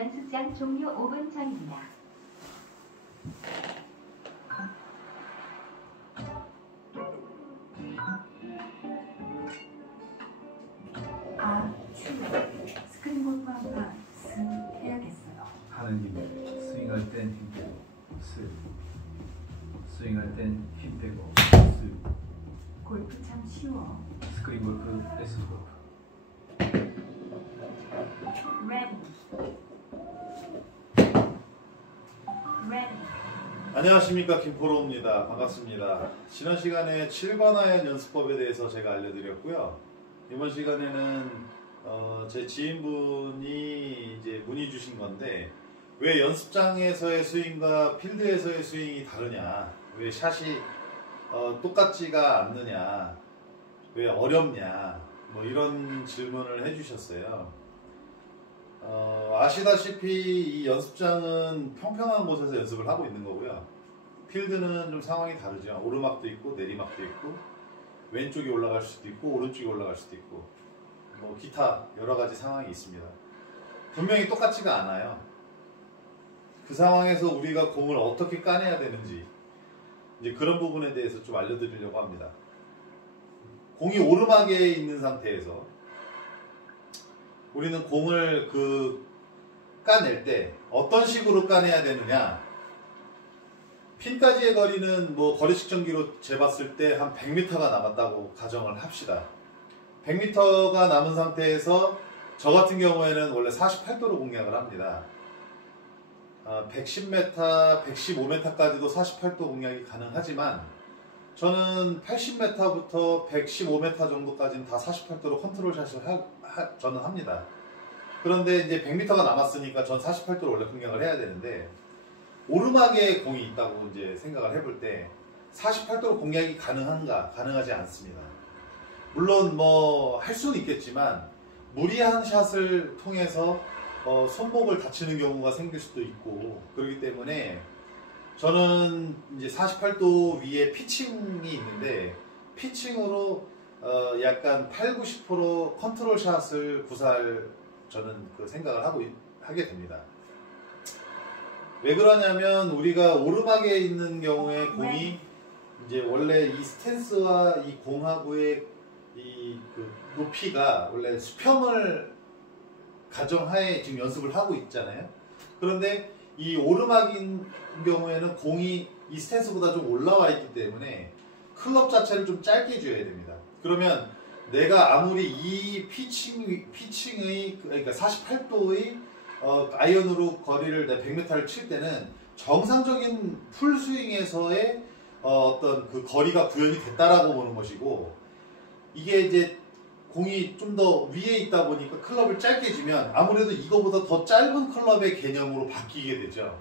연습장 종료 5분 전입니다. 스크린 골프 한번 해야겠어요. 하는 김에 스윙할 땐 힘 빼고 스윙할 땐 힘 빼고 골프 참 쉬워. 스크린 골프, 레슨 골프. 안녕하십니까, 김포로입니다. 반갑습니다. 지난 시간에 7번 아이언 연습법에 대해서 제가 알려드렸고요. 이번 시간에는 제 지인분이 이제 문의 주신 건데, 왜 연습장에서의 스윙과 필드에서의 스윙이 다르냐, 왜 샷이 똑같지가 않느냐, 왜 어렵냐, 뭐 이런 질문을 해주셨어요. 아시다시피 이 연습장은 평평한 곳에서 연습을 하고 있는 거고요. 필드는 좀 상황이 다르죠. 오르막도 있고 내리막도 있고 왼쪽이 올라갈 수도 있고 오른쪽이 올라갈 수도 있고 뭐 기타 여러 가지 상황이 있습니다. 분명히 똑같지가 않아요. 그 상황에서 우리가 공을 어떻게 까내야 되는지 이제 그런 부분에 대해서 좀 알려드리려고 합니다. 공이 오르막에 있는 상태에서 우리는 공을 까낼 때 어떤 식으로 까내야 되느냐, 핀까지의 거리는 뭐 거리 측정기로 재봤을 때 한 100m가 남았다고 가정을 합시다. 100m가 남은 상태에서 저 같은 경우에는 원래 48도로 공략을 합니다. 110m, 115m까지도 48도 공략이 가능하지만 저는 80m부터 115m 정도까지는 다 48도로 컨트롤 샷을 저는 합니다. 그런데 이제 100m가 남았으니까 전 48도로 원래 공략을 해야 되는데, 오르막에 공이 있다고 이제 생각을 해볼 때 48도로 공략이 가능한가? 가능하지 않습니다. 물론 뭐 할 수는 있겠지만 무리한 샷을 통해서 손목을 다치는 경우가 생길 수도 있고, 그렇기 때문에 저는 이제 48도 위에 피칭이 있는데, 피칭으로 약간 80~90% 컨트롤 샷을 구사할 저는 생각을 하게 됩니다. 왜 그러냐면 우리가 오르막에 있는 경우에 공이 이제 원래 이 스탠스와 이 공하고의 이 높이가 원래 수평을 가정하에 지금 연습을 하고 있잖아요. 그런데 이 오르막인 경우에는 공이 이 스탠스보다 좀 올라와 있기 때문에 클럽 자체를 좀 짧게 줘야 됩니다. 그러면 내가 아무리 이 피칭의 그러니까 48도의 아이언으로 거리를 100m를 칠 때는 정상적인 풀스윙에서의 어떤 그 거리가 구현이 됐다라고 보는 것이고, 이게 이제 공이 좀 더 위에 있다 보니까 클럽을 짧게 주면 아무래도 이거보다 더 짧은 클럽의 개념으로 바뀌게 되죠.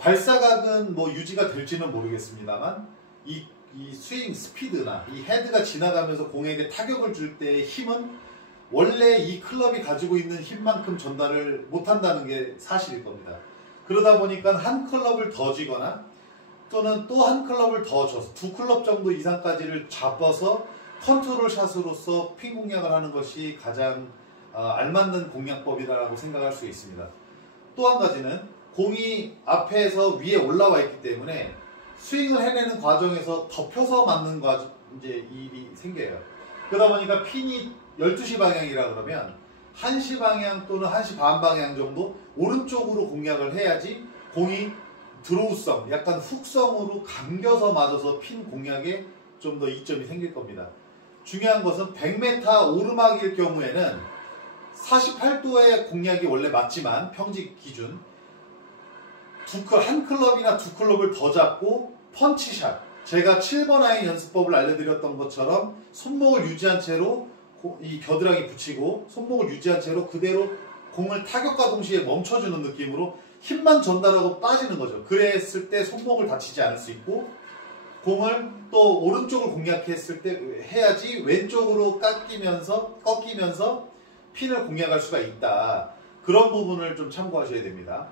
발사각은 뭐 유지가 될지는 모르겠습니다만 이 스윙 스피드나 이 헤드가 지나가면서 공에게 타격을 줄 때의 힘은 원래 이 클럽이 가지고 있는 힘만큼 전달을 못한다는 게 사실일 겁니다. 그러다 보니까 한 클럽을 더 쥐거나 또는 또 한 클럽을 더 줘서 두 클럽 정도 이상까지를 잡아서 컨트롤 샷으로서 핀 공략을 하는 것이 가장 알맞는 공략법이라고 생각할 수 있습니다. 또 한 가지는 공이 앞에서 위에 올라와 있기 때문에 스윙을 해내는 과정에서 덮여서 맞는 이제 일이 생겨요. 그러다 보니까 핀이 12시 방향이라 그러면 1시 방향 또는 1시 반 방향 정도 오른쪽으로 공략을 해야지 공이 드로우성, 약간 훅성으로 감겨서 맞아서 핀 공략에 좀 더 이점이 생길 겁니다. 중요한 것은 100m 오르막일 경우에는 48도의 공략이 원래 맞지만 평지 기준 한 클럽이나 두 클럽을 더 잡고 펀치샷, 제가 7번 아이언 연습법을 알려드렸던 것처럼 손목을 유지한 채로 이 겨드랑이 붙이고 손목을 유지한 채로 그대로 공을 타격과 동시에 멈춰주는 느낌으로 힘만 전달하고 빠지는 거죠. 그랬을 때 손목을 다치지 않을 수 있고, 공을 또 오른쪽을 공략했을 때 해야지 왼쪽으로 꺾이면서 핀을 공략할 수가 있다. 그런 부분을 좀 참고하셔야 됩니다.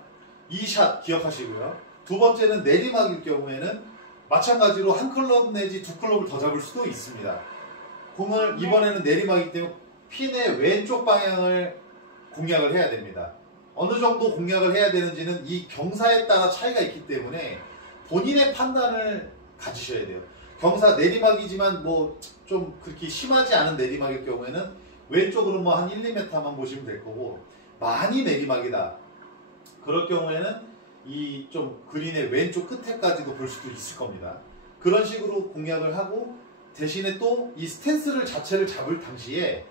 이 샷 기억하시고요. 두 번째는 내리막일 경우에는 마찬가지로 한 클럽 내지 두 클럽을 더 잡을 수도 있습니다. 공을 이번에는 내리막이기 때문에 핀의 왼쪽 방향을 공략을 해야 됩니다. 어느 정도 공략을 해야 되는지는 이 경사에 따라 차이가 있기 때문에 본인의 판단을 가지셔야 돼요. 경사 내리막이지만 뭐 좀 그렇게 심하지 않은 내리막일 경우에는 왼쪽으로 뭐 한 1, 2m만 보시면 될 거고, 많이 내리막이다 그럴 경우에는 이 좀 그린의 왼쪽 끝에까지도 볼 수도 있을 겁니다. 그런 식으로 공략을 하고, 대신에 또 이 스탠스를 자체를 잡을 당시에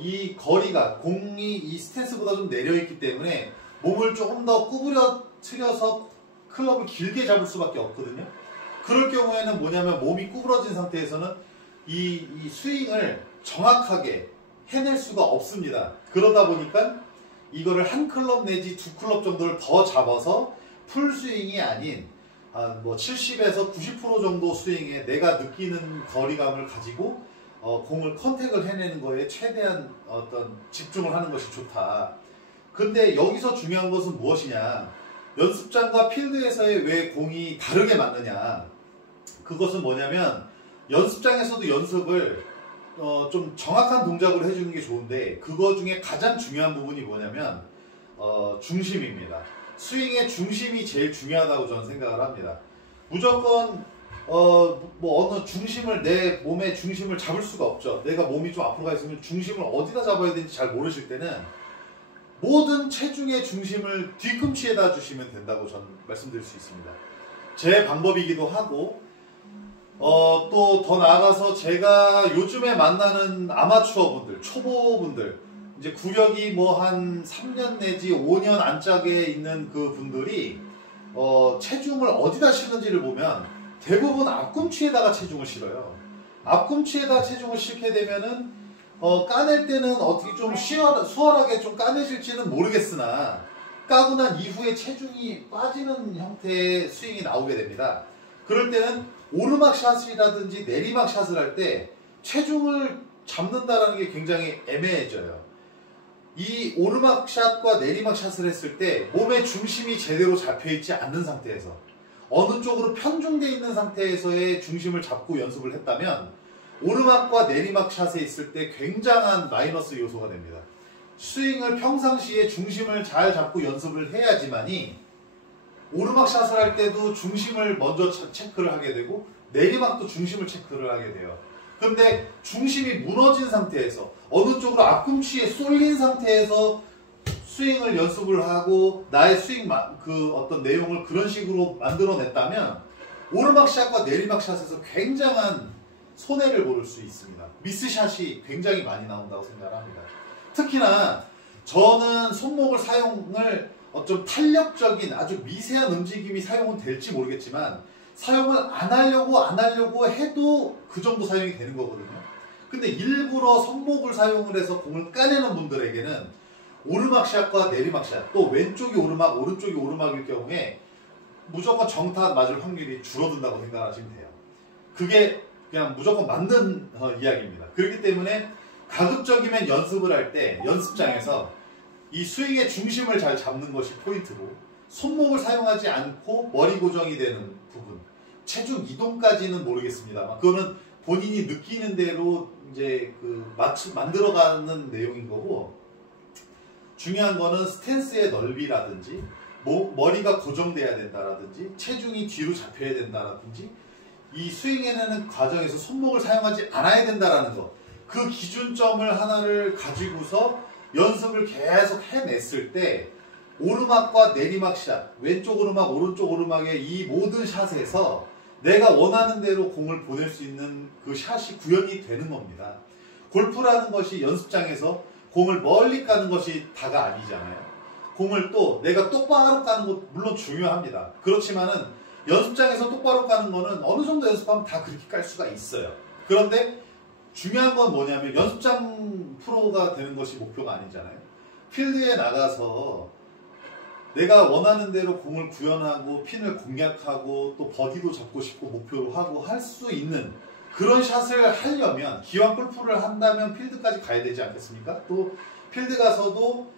이 거리가 공이 이 스탠스보다 좀 내려있기 때문에 몸을 조금 더 구부러뜨려서 클럽을 길게 잡을 수밖에 없거든요. 그럴 경우에는 뭐냐면 몸이 구부러진 상태에서는 이 스윙을 정확하게 해낼 수가 없습니다. 그러다 보니까 이거를 한 클럽 내지 두 클럽 정도를 더 잡아서 풀스윙이 아닌 뭐 70에서 90% 정도 스윙에 내가 느끼는 거리감을 가지고 공을 컨택을 해내는 거에 최대한 어떤 집중을 하는 것이 좋다. 근데 여기서 중요한 것은 무엇이냐, 연습장과 필드에서의 왜 공이 다르게 맞느냐, 그것은 뭐냐면 연습장에서도 연습을 좀 정확한 동작으로 해주는 게 좋은데, 그거 중에 가장 중요한 부분이 뭐냐면 중심입니다. 스윙의 중심이 제일 중요하다고 저는 생각을 합니다. 무조건 뭐 어느 중심을, 내 몸의 중심을 잡을 수가 없죠. 내가 몸이 좀 앞으로 가 있으면 중심을 어디다 잡아야 되는지 잘 모르실 때는 모든 체중의 중심을 뒤꿈치에다 주시면 된다고 저는 말씀드릴 수 있습니다. 제 방법이기도 하고, 또 더 나아가서 제가 요즘에 만나는 아마추어 분들, 초보 분들, 이제 구력이 뭐 한 3년 내지 5년 안짝에 있는 그 분들이 체중을 어디다 실는지를 보면 대부분 앞꿈치에다가 체중을 실어요. 앞꿈치에다 체중을 실게 되면은 까낼 때는 어떻게 좀 수월하게 좀 까내실지는 모르겠으나, 까고 난 이후에 체중이 빠지는 형태의 스윙이 나오게 됩니다. 그럴 때는 오르막 샷이라든지 내리막 샷을 할 때 체중을 잡는다는 게 굉장히 애매해져요. 이 오르막 샷과 내리막 샷을 했을 때 몸의 중심이 제대로 잡혀있지 않는 상태에서, 어느 쪽으로 편중되어 있는 상태에서의 중심을 잡고 연습을 했다면 오르막과 내리막 샷에 있을 때 굉장한 마이너스 요소가 됩니다. 스윙을 평상시에 중심을 잘 잡고 연습을 해야지만이 오르막 샷을 할 때도 중심을 먼저 체크를 하게 되고 내리막도 중심을 체크를 하게 돼요. 근데 중심이 무너진 상태에서, 어느 쪽으로 앞꿈치에 쏠린 상태에서 스윙을 연습을 하고 나의 스윙 그 어떤 내용을 그런 식으로 만들어냈다면 오르막 샷과 내리막 샷에서 굉장한 손해를 볼 수 있습니다. 미스샷이 굉장히 많이 나온다고 생각합니다. 특히나 저는 손목을 사용을 좀 탄력적인 아주 미세한 움직임이 사용은 될지 모르겠지만, 사용을 안 하려고 해도 그 정도 사용이 되는 거거든요. 근데 일부러 손목을 사용을 해서 공을 까내는 분들에게는 오르막샷과 내리막샷, 또 왼쪽이 오르막, 오른쪽이 오르막일 경우에 무조건 정타 맞을 확률이 줄어든다고 생각하시면 돼요. 그게 그냥 무조건 맞는 이야기입니다. 그렇기 때문에 가급적이면 연습을 할 때 연습장에서 이 스윙의 중심을 잘 잡는 것이 포인트고, 손목을 사용하지 않고 머리 고정이 되는 부분, 체중 이동까지는 모르겠습니다만 그거는 본인이 느끼는 대로 이제 만들어가는 내용인 거고, 중요한 거는 스탠스의 넓이라든지 머리가 고정돼야 된다라든지 체중이 뒤로 잡혀야 된다라든지 이 스윙해내는 과정에서 손목을 사용하지 않아야 된다라는 거, 그 기준점을 하나를 가지고서 연습을 계속 해냈을 때 오르막과 내리막 샷, 왼쪽 오르막, 오른쪽 오르막의 이 모든 샷에서 내가 원하는 대로 공을 보낼 수 있는 그 샷이 구현이 되는 겁니다. 골프라는 것이 연습장에서 공을 멀리 까는 것이 다가 아니잖아요. 공을 또 내가 똑바로 까는 것 물론 중요합니다. 그렇지만은 연습장에서 똑바로 까는 거는 어느 정도 연습하면 다 그렇게 깔 수가 있어요. 그런데 중요한 건 뭐냐면 연습장 프로가 되는 것이 목표가 아니잖아요. 필드에 나가서 내가 원하는 대로 공을 구현하고 핀을 공략하고 또 버디도 잡고 싶고 목표로 하고 할 수 있는 그런 샷을 하려면, 기왕 골프를 한다면 필드까지 가야 되지 않겠습니까? 또 필드 가서도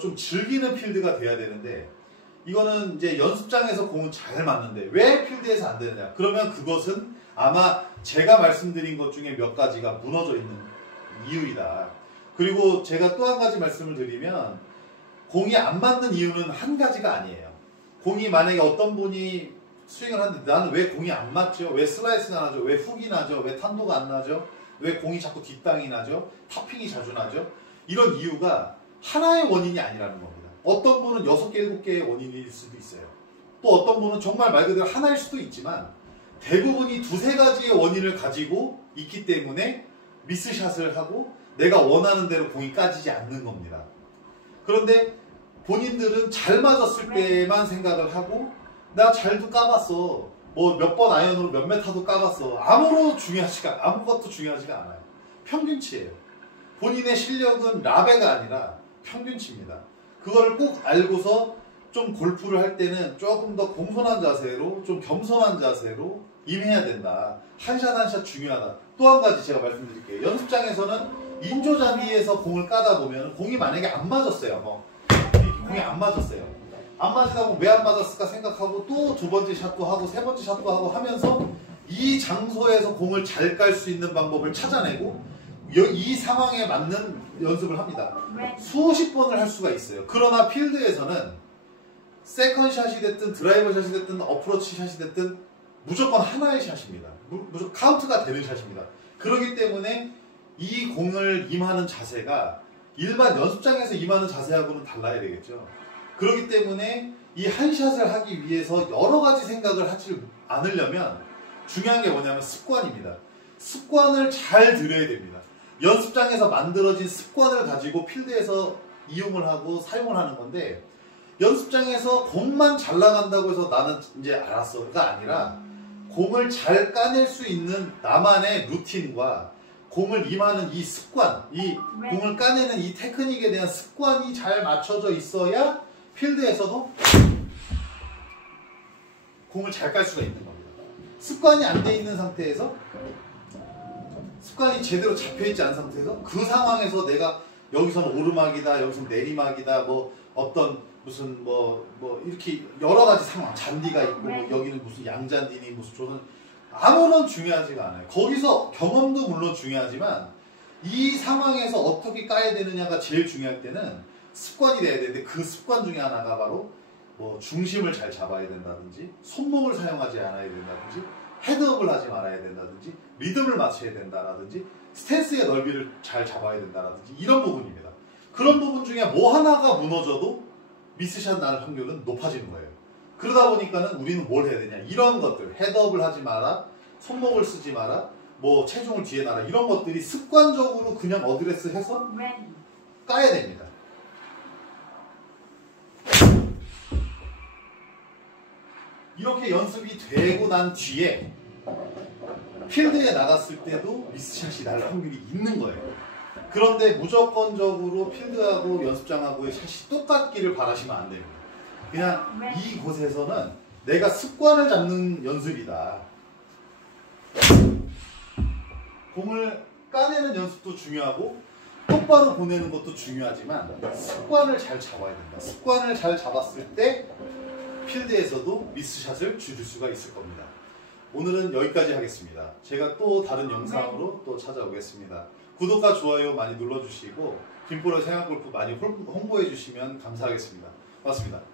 좀 즐기는 필드가 돼야 되는데, 이거는 이제 연습장에서 공은 잘 맞는데 왜 필드에서 안 되느냐? 그러면 그것은 아마 제가 말씀드린 것 중에 몇 가지가 무너져 있는 이유이다. 그리고 제가 또 한 가지 말씀을 드리면, 공이 안 맞는 이유는 한 가지가 아니에요. 공이 만약에 어떤 분이 스윙을 하는데 나는 왜 공이 안 맞죠? 왜 슬라이스가 나죠? 왜 훅이 나죠? 왜 탄도가 안 나죠? 왜 공이 자꾸 뒷땅이 나죠? 탑핑이 자주 나죠? 이런 이유가 하나의 원인이 아니라는 겁니다. 어떤 분은 6개, 7개의 원인일 수도 있어요. 또 어떤 분은 정말 말 그대로 하나일 수도 있지만 대부분이 2-3가지의 원인을 가지고 있기 때문에 미스샷을 하고 내가 원하는 대로 공이 까지지 않는 겁니다. 그런데 본인들은 잘 맞았을 때만 생각을 하고 나 잘도 까봤어. 뭐 몇 번 아이언으로 몇 메타도 까봤어. 아무것도 중요하지가 않아요. 평균치예요. 본인의 실력은 라베가 아니라 평균치입니다. 그거를 꼭 알고서 좀 골프를 할 때는 조금 더 공손한 자세로 좀 겸손한 자세로 임해야 된다. 한 샷 한 샷 중요하다. 또 한 가지 제가 말씀드릴게요. 연습장에서는 인조잔디에서 공을 까다 보면 공이 만약에 안 맞았어요. 공이 안 맞았어요. 안 맞으다 보면 왜 안 맞았을까 생각하고 또 2번째 샷도 하고 3번째 샷도 하고 하면서 이 장소에서 공을 잘 깔 수 있는 방법을 찾아내고 이 상황에 맞는 연습을 합니다. 수십 번을 할 수가 있어요. 그러나 필드에서는 세컨샷이 됐든 드라이버 샷이 됐든 어프로치 샷이 됐든 무조건 하나의 샷입니다. 무조건 카운트가 되는 샷입니다. 그렇기 때문에 이 공을 임하는 자세가 일반 연습장에서 임하는 자세하고는 달라야 되겠죠. 그렇기 때문에 이 한 샷을 하기 위해서 여러 가지 생각을 하지 않으려면 중요한 게 뭐냐면 습관입니다. 습관을 잘 들여야 됩니다. 연습장에서 만들어진 습관을 가지고 필드에서 이용을 하고 사용을 하는 건데 연습장에서 공만 잘 나간다고 해서 나는 이제 알았어가 아니라 공을 잘 까낼 수 있는 나만의 루틴과 공을 임하는 이 습관, 이 공을 까내는 이 테크닉에 대한 습관이 잘 맞춰져 있어야 필드에서도 공을 잘 깔 수가 있는 겁니다. 습관이 안 돼 있는 상태에서 습관이 제대로 잡혀있지 않은 상태에서 그 상황에서 내가 여기서는 오르막이다, 여기서는 내리막이다, 뭐 어떤 무슨 뭐 이렇게 여러 가지 상황, 잔디가 있고 뭐 여기는 무슨 양잔디니 무슨 조선 아무런 중요하지가 않아요. 거기서 경험도 물론 중요하지만 이 상황에서 어떻게 까야 되느냐가 제일 중요할 때는 습관이 돼야 되는데 그 습관 중에 하나가 바로 뭐 중심을 잘 잡아야 된다든지 손목을 사용하지 않아야 된다든지 헤드업을 하지 말아야 된다든지 리듬을 맞춰야 된다라든지 스탠스의 넓이를 잘 잡아야 된다라든지 이런 부분입니다. 그런 부분 중에 뭐 하나가 무너져도 미스샷 날 확률은 높아지는 거예요. 그러다 보니까는 우리는 뭘 해야 되냐 이런 것들 헤드업을 하지 마라, 손목을 쓰지 마라, 뭐 체중을 뒤에 놔라 이런 것들이 습관적으로 그냥 어드레스 해서 까야 됩니다. 이렇게 연습이 되고 난 뒤에 필드에 나갔을 때도 미스샷이 날 확률이 있는 거예요. 그런데 무조건적으로 필드하고 연습장하고의 샷이 똑같기를 바라시면 안 됩니다. 그냥 이곳에서는 내가 습관을 잡는 연습이다. 공을 까내는 연습도 중요하고 똑바로 보내는 것도 중요하지만 습관을 잘 잡아야 된다. 습관을 잘 잡았을 때 필드에서도 미스샷을 줄일 수가 있을 겁니다. 오늘은 여기까지 하겠습니다. 제가 또 다른 영상으로 또 찾아오겠습니다. 구독과 좋아요 많이 눌러주시고 김프로의 생활골프 많이 홍보해 주시면 감사하겠습니다. 고맙습니다.